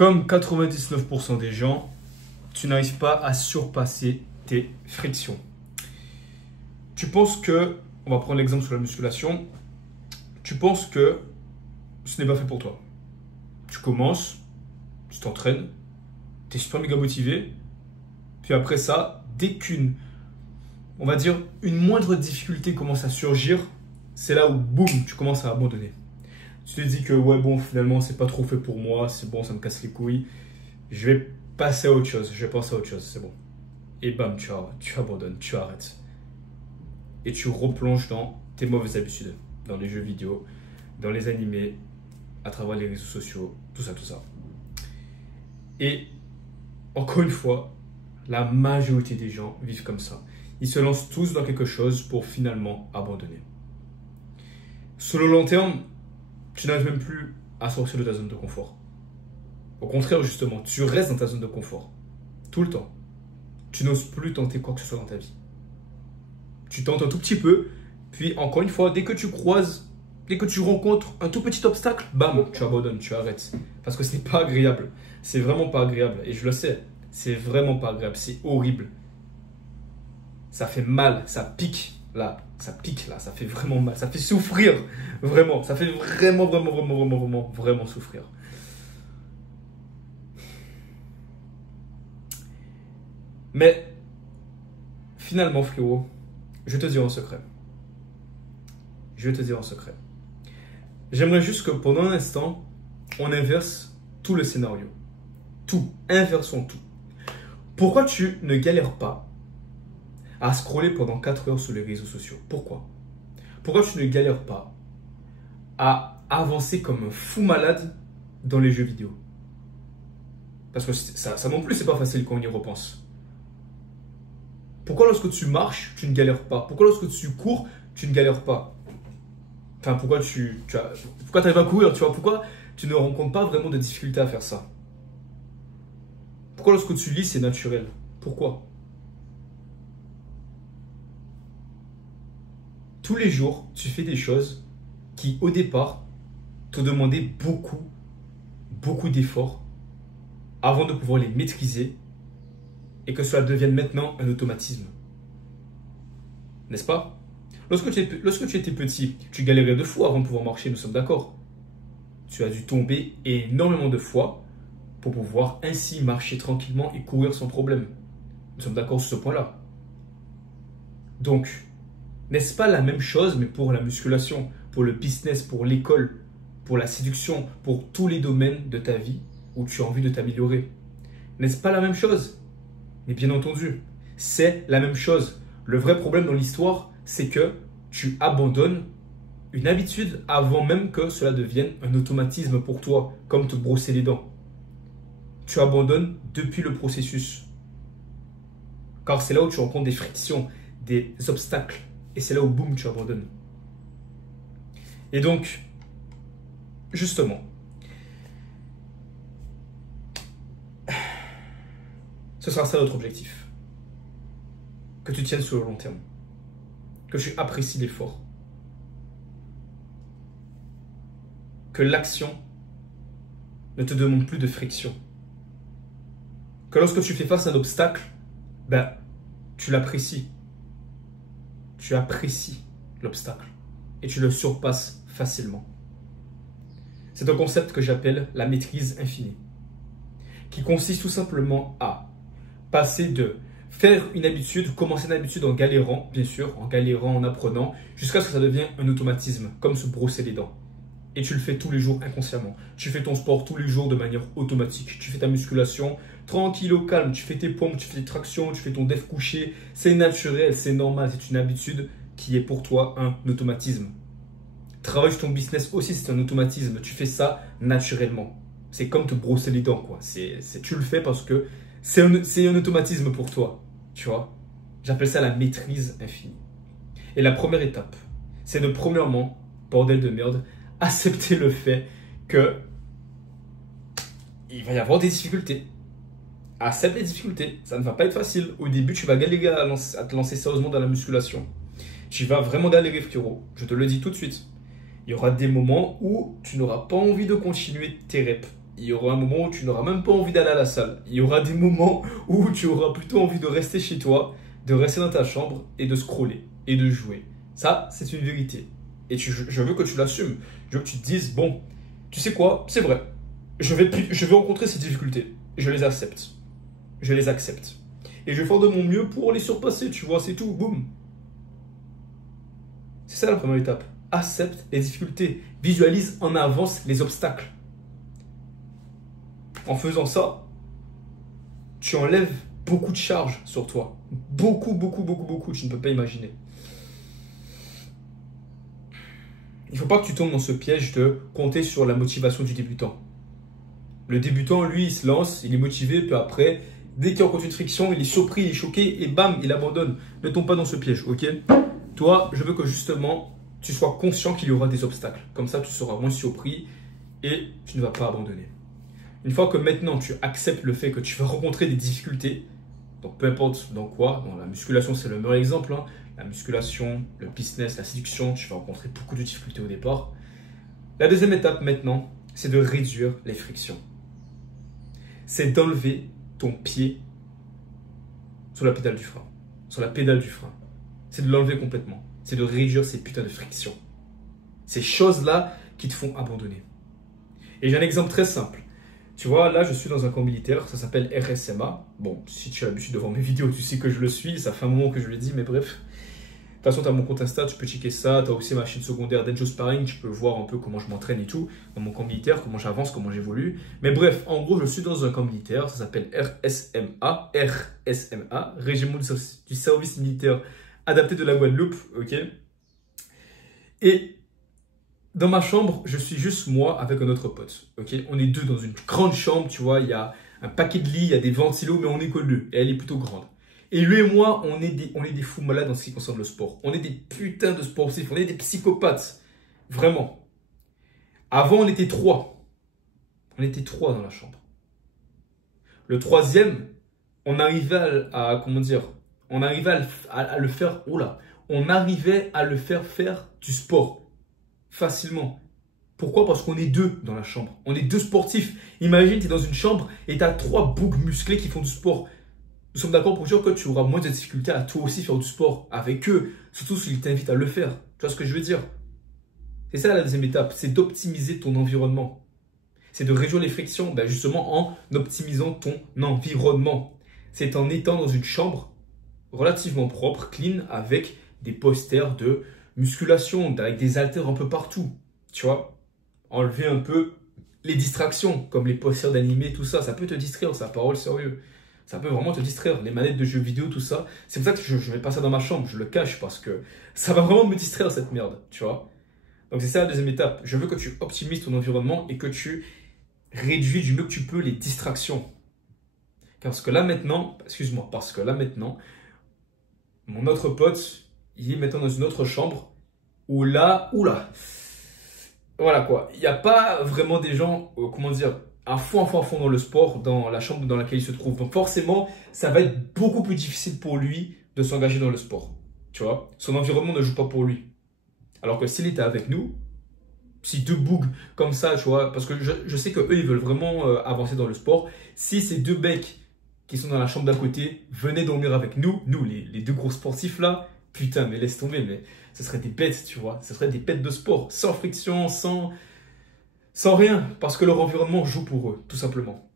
Comme 99% des gens, tu n'arrives pas à surpasser tes frictions. Tu penses que, on va prendre l'exemple sur la musculation, tu penses que ce n'est pas fait pour toi. Tu commences, tu t'entraînes, tu es super méga motivé, puis après ça, dès qu'une, on va dire, une moindre difficulté commence à surgir, c'est là où, boum, tu commences à abandonner. Tu te dis que, ouais, bon, finalement, c'est pas trop fait pour moi, c'est bon, ça me casse les couilles, je vais passer à autre chose, je vais passer à autre chose, c'est bon. Et bam, tu abandonnes, tu arrêtes. Et tu replonges dans tes mauvaises habitudes, dans les jeux vidéo, dans les animés, à travers les réseaux sociaux, tout ça, tout ça. Et encore une fois, la majorité des gens vivent comme ça. Ils se lancent tous dans quelque chose pour finalement abandonner. Sur le long terme, tu n'arrives même plus à sortir de ta zone de confort. Au contraire, justement, tu restes dans ta zone de confort. Tout le temps. Tu n'oses plus tenter quoi que ce soit dans ta vie. Tu tentes un tout petit peu, puis encore une fois, dès que tu rencontres un tout petit obstacle, bam, tu abandonnes, tu arrêtes. Parce que ce n'est pas agréable. C'est vraiment pas agréable. Et je le sais, c'est vraiment pas agréable. C'est horrible. Ça fait mal, ça pique là, ça fait vraiment mal, ça fait souffrir, vraiment. Ça fait vraiment souffrir. Mais finalement, frérot, je vais te dire un secret. J'aimerais juste que pendant un instant, on inverse tout le scénario. Tout. Inversons tout. Pourquoi tu ne galères pas à scroller pendant 4 heures sur les réseaux sociaux? Pourquoi? Pourquoi tu ne galères pas à avancer comme un fou malade dans les jeux vidéo? Parce que ça non plus, c'est pas facile quand on y repense. Pourquoi lorsque tu marches, tu ne galères pas? Pourquoi lorsque tu cours, tu ne galères pas? Enfin, pourquoi pourquoi tu arrives à courir, tu vois? Pourquoi tu ne rencontres pas vraiment de difficultés à faire ça? Pourquoi lorsque tu lis, c'est naturel? Pourquoi? Tous les jours, tu fais des choses qui, au départ, te demandaient beaucoup d'efforts avant de pouvoir les maîtriser et que cela devienne maintenant un automatisme. N'est-ce pas? Lorsque tu étais petit, tu galérais de fou avant de pouvoir marcher, nous sommes d'accord. Tu as dû tomber énormément de fois pour pouvoir ainsi marcher tranquillement et courir sans problème. Nous sommes d'accord sur ce point-là. Donc, n'est-ce pas la même chose, mais pour la musculation, pour le business, pour l'école, pour la séduction, pour tous les domaines de ta vie où tu as envie de t'améliorer? N'est-ce pas la même chose? Mais bien entendu, c'est la même chose. Le vrai problème dans l'histoire, c'est que tu abandonnes une habitude avant même que cela devienne un automatisme pour toi, comme te brosser les dents. Tu abandonnes depuis le processus. Car c'est là où tu rencontres des frictions, des obstacles. Et c'est là où, boum, tu abandonnes. Et donc, justement, ce sera ça notre objectif. Que tu tiennes sur le long terme. Que tu apprécies l'effort. Que l'action ne te demande plus de friction. Que lorsque tu fais face à un obstacle, ben, tu l'apprécies. Tu apprécies l'obstacle et tu le surpasses facilement. C'est un concept que j'appelle la maîtrise infinie, qui consiste tout simplement à passer de faire une habitude, commencer une habitude en galérant, bien sûr, en apprenant, jusqu'à ce que ça devienne un automatisme, comme se brosser les dents. Et tu le fais tous les jours inconsciemment. Tu fais ton sport tous les jours de manière automatique. Tu fais ta musculation tranquille au calme. Tu fais tes pompes, tu fais tes tractions, tu fais ton def couché. C'est naturel, c'est normal. C'est une habitude qui est pour toi un automatisme. Travaille sur ton business aussi, c'est un automatisme. Tu fais ça naturellement. C'est comme te brosser les dents, quoi. Tu le fais parce que c'est un automatisme pour toi. Tu vois? J'appelle ça la maîtrise infinie. Et la première étape, c'est de premièrement, bordel de merde, accepter le fait que il va y avoir des difficultés. Accepte les difficultés, ça ne va pas être facile. Au début, tu vas galérer à te lancer sérieusement dans la musculation. Tu vas vraiment galérer, frérot. Je te le dis tout de suite. Il y aura des moments où tu n'auras pas envie de continuer tes reps. il y aura un moment où tu n'auras même pas envie d'aller à la salle. Il y aura des moments où tu auras plutôt envie de rester chez toi, de rester dans ta chambre et de scroller et de jouer. Ça, c'est une vérité. Et je veux que tu l'assumes. Je veux que tu te dises, bon, tu sais quoi, c'est vrai. Je vais rencontrer ces difficultés. Je les accepte. Je les accepte. Et je vais faire de mon mieux pour les surpasser, tu vois, c'est tout. Boum. C'est ça la première étape. Accepte les difficultés. Visualise en avance les obstacles. En faisant ça, tu enlèves beaucoup de charges sur toi. Beaucoup, beaucoup, beaucoup, beaucoup. Tu ne peux pas imaginer. Il ne faut pas que tu tombes dans ce piège de compter sur la motivation du débutant. Le débutant, lui, il se lance, il est motivé, puis après, dès qu'il rencontre une friction, il est surpris, il est choqué, et bam, il abandonne. Ne tombe pas dans ce piège, ok? Toi, je veux que justement, tu sois conscient qu'il y aura des obstacles. Comme ça, tu seras moins surpris et tu ne vas pas abandonner. Une fois que maintenant, tu acceptes le fait que tu vas rencontrer des difficultés, donc peu importe dans quoi, dans la musculation, c'est le meilleur exemple, hein. La musculation, le business, la séduction, tu vas rencontrer beaucoup de difficultés au départ. La deuxième étape maintenant, c'est de réduire les frictions. C'est d'enlever ton pied sur la pédale du frein. Sur la pédale du frein. C'est de l'enlever complètement. C'est de réduire ces putains de frictions. Ces choses-là qui te font abandonner. Et j'ai un exemple très simple. Tu vois, là, je suis dans un camp militaire, ça s'appelle RSMA. Bon, si tu as l'habitude de voir mes vidéos, tu sais que je le suis. Ça fait un moment que je le dis, mais bref. De toute façon, tu as mon compte Insta, tu peux checker ça. Tu as aussi ma chaîne secondaire d'Enjo Sparring. Tu peux voir un peu comment je m'entraîne et tout dans mon camp militaire, comment j'avance, comment j'évolue. Mais bref, en gros, je suis dans un camp militaire. Ça s'appelle RSMA. RSMA, Régiment du service militaire adapté de la Guadeloupe. Ok. Et dans ma chambre, je suis juste moi avec un autre pote. Ok. On est deux dans une grande chambre. Tu vois, il y a un paquet de lits, il y a des ventilos, mais on est que deux. Et elle est plutôt grande. Et lui et moi, on est des fous malades en ce qui concerne le sport. On est des putains de sportifs. On est des psychopathes. Vraiment. Avant, on était trois. On était trois dans la chambre. Le troisième, on arrivait comment dire, on arrivait à le faire, on arrivait à le faire faire du sport. Facilement. Pourquoi? Parce qu'on est deux dans la chambre. On est deux sportifs. Imagine, tu es dans une chambre et tu as trois boucs musclés qui font du sport. Nous sommes d'accord pour dire que tu auras moins de difficultés à toi aussi faire du sport avec eux, surtout s'ils t'invitent à le faire. Tu vois ce que je veux dire? C'est ça la deuxième étape, c'est d'optimiser ton environnement. C'est de réduire les frictions, justement en optimisant ton environnement. C'est en étant dans une chambre relativement propre, clean, avec des posters de musculation, avec des haltères un peu partout. Tu vois? Enlever un peu les distractions, comme les posters d'animé, tout ça. Ça peut te distraire, ça, parole sérieux. Ça peut vraiment te distraire, les manettes de jeux vidéo, tout ça. C'est pour ça que je ne mets pas ça dans ma chambre, je le cache parce que ça va vraiment me distraire cette merde, tu vois. Donc c'est ça la deuxième étape. Je veux que tu optimises ton environnement et que tu réduis du mieux que tu peux les distractions. Parce que là maintenant, mon autre pote, il est maintenant dans une autre chambre où là, voilà quoi. Il n'y a pas vraiment des gens, comment dire, à fond dans le sport, dans la chambre dans laquelle il se trouve. Donc forcément, ça va être beaucoup plus difficile pour lui de s'engager dans le sport. Tu vois, son environnement ne joue pas pour lui. Alors que s'il était avec nous, si deux bougs comme ça, tu vois, parce que je sais qu'eux, ils veulent vraiment avancer dans le sport. Si ces deux becs qui sont dans la chambre d'à côté venaient dormir avec nous, les deux gros sportifs là, putain, mais laisse tomber, mais ce serait des bêtes, tu vois. Ce serait des bêtes de sport, sans friction, sans rien, parce que leur environnement joue pour eux, tout simplement.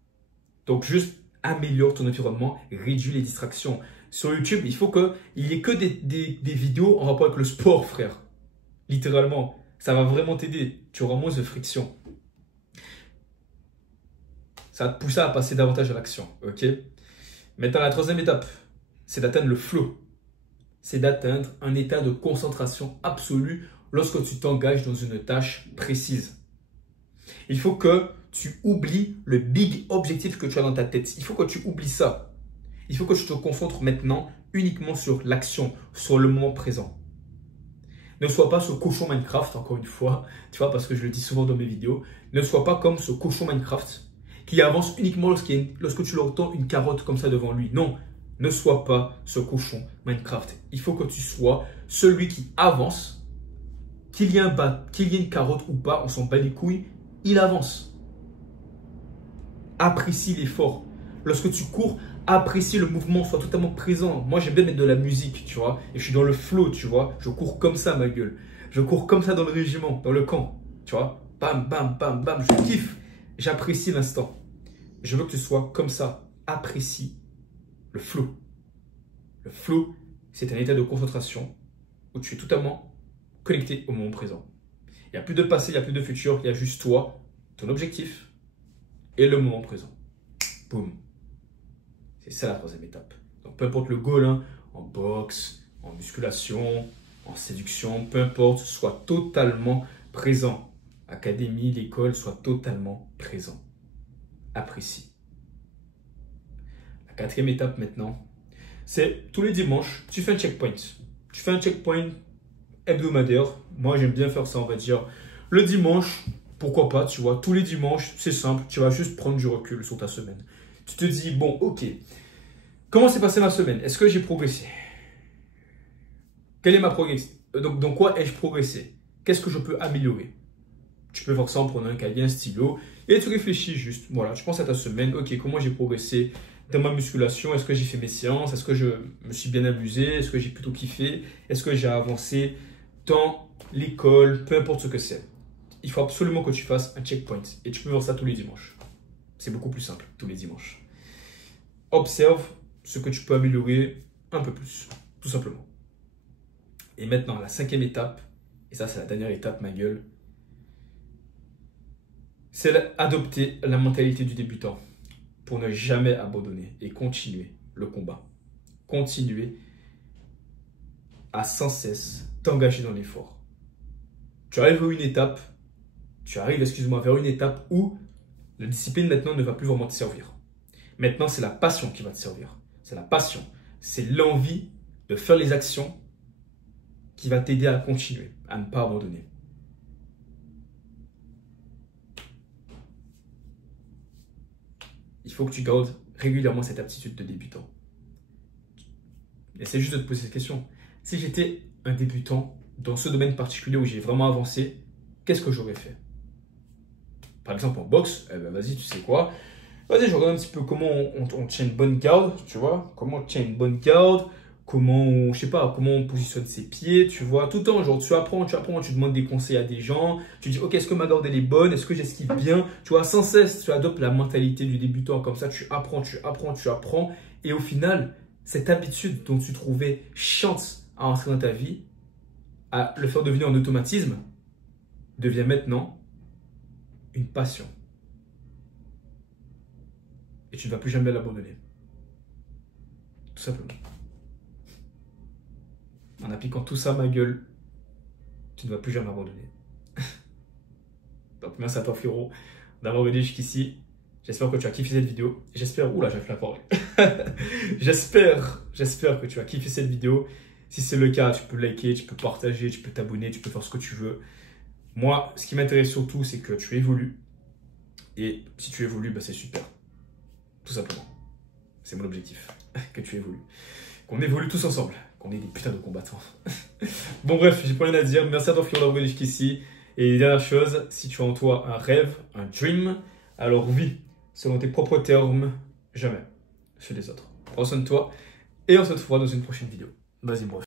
Donc juste améliore ton environnement, réduis les distractions. Sur YouTube, il faut qu'il n'y ait que des vidéos en rapport avec le sport, frère. Littéralement, ça va vraiment t'aider. Tu auras moins de friction. Ça va te pousser à passer davantage à l'action, ok? Maintenant, la troisième étape, c'est d'atteindre le flow. C'est d'atteindre un état de concentration absolue lorsque tu t'engages dans une tâche précise. Il faut que tu oublies le big objectif que tu as dans ta tête. Il faut que tu oublies ça. Il faut que tu te concentres maintenant uniquement sur l'action, sur le moment présent. Ne sois pas ce cochon Minecraft, encore une fois, tu vois, parce que je le dis souvent dans mes vidéos. Ne sois pas comme ce cochon Minecraft qui avance uniquement lorsque tu leur tends une carotte comme ça devant lui. Non, ne sois pas ce cochon Minecraft. Il faut que tu sois celui qui avance, qu'il y ait une carotte ou pas, on s'en bat les couilles, il avance. apprécie l'effort. Lorsque tu cours, apprécie le mouvement, sois totalement présent. Moi, j'aime bien mettre de la musique, tu vois, et je suis dans le flow, tu vois. Je cours comme ça, ma gueule. Je cours comme ça dans le régiment, dans le camp, tu vois. Bam, bam, bam, bam, je kiffe. J'apprécie l'instant. Je veux que tu sois comme ça. Apprécie le flow. Le flow, c'est un état de concentration où tu es totalement connecté au moment présent. Il n'y a plus de passé, il n'y a plus de futur, il y a juste toi, ton objectif et le moment présent. Boum. C'est ça la troisième étape. Donc peu importe le goal, hein, en boxe, en musculation, en séduction, peu importe, sois totalement présent. Académie, l'école, sois totalement présent. Apprécie. La quatrième étape maintenant, c'est tous les dimanches, tu fais un checkpoint. Tu fais un checkpoint hebdomadaire. Moi, j'aime bien faire ça, on va dire. Le dimanche, pourquoi pas, tu vois, tous les dimanches, c'est simple, tu vas juste prendre du recul sur ta semaine. Tu te dis, bon, ok, comment s'est passée ma semaine? Est-ce que j'ai progressé? Quelle est ma progression? Donc, dans quoi ai-je progressé? Qu'est-ce que je peux améliorer? Tu peux faire ça en prenant un cahier, un stylo, et tu réfléchis juste. Voilà, tu penses à ta semaine, ok, comment j'ai progressé dans ma musculation? Est-ce que j'ai fait mes séances? Est-ce que je me suis bien amusé? Est-ce que j'ai plutôt kiffé? Est-ce que j'ai avancé dans l'école? Peu importe ce que c'est. Il faut absolument que tu fasses un checkpoint. Et tu peux faire ça tous les dimanches. C'est beaucoup plus simple, tous les dimanches. Observe ce que tu peux améliorer un peu plus, tout simplement. Et maintenant, la cinquième étape, et ça c'est la dernière étape, ma gueule, c'est adopter la mentalité du débutant pour ne jamais abandonner et continuer le combat. Continuer à sans cesse t'engager dans l'effort. Tu arrives vers une étape, vers une étape où la discipline maintenant ne va plus vraiment te servir. Maintenant, c'est la passion qui va te servir. C'est la passion. C'est l'envie de faire les actions qui va t'aider à continuer, à ne pas abandonner. Il faut que tu gardes régulièrement cette aptitude de débutant. Essaie juste de te poser cette question. Si j'étais un débutant dans ce domaine particulier où j'ai vraiment avancé, qu'est-ce que j'aurais fait? Par exemple, en boxe, eh ben, vas-y, tu sais quoi? Vas-y, je regarde un petit peu comment on tient une bonne garde, tu vois? Comment on tient une bonne garde, je sais pas, comment on positionne ses pieds, tu vois? Tout le temps, genre, tu apprends, tu demandes des conseils à des gens, tu dis, ok, est-ce que ma garde elle est bonne? Est-ce que j'esquive bien? Tu vois, sans cesse, tu adoptes la mentalité du débutant, comme ça, tu apprends, et au final, cette habitude dont tu trouvais chiante à entrer dans ta vie, à le faire devenir un automatisme, devient maintenant une passion. Et tu ne vas plus jamais l'abandonner. Tout simplement. En appliquant tout ça, ma gueule, tu ne vas plus jamais abandonner. Donc merci à toi, frérot, d'avoir regardé jusqu'ici. J'espère que tu as kiffé cette vidéo. J'espère... Oula, j'ai fait la parole. J'espère que tu as kiffé cette vidéo. Si c'est le cas, tu peux liker, tu peux partager, tu peux t'abonner, tu peux faire ce que tu veux. Moi, ce qui m'intéresse surtout, c'est que tu évolues. Et si tu évolues, bah, c'est super. Tout simplement. C'est mon objectif, que tu évolues. Qu'on évolue tous ensemble, qu'on ait des putains de combattants. Bon bref, j'ai pas rien à dire. Merci à toi frérot d'avoir regardé jusqu'ici. Et dernière chose, si tu as en toi un rêve, un dream, alors vis selon tes propres termes, jamais ceux des autres. Prends soin de toi et on se retrouvera dans une prochaine vidéo. Vas-y, bref.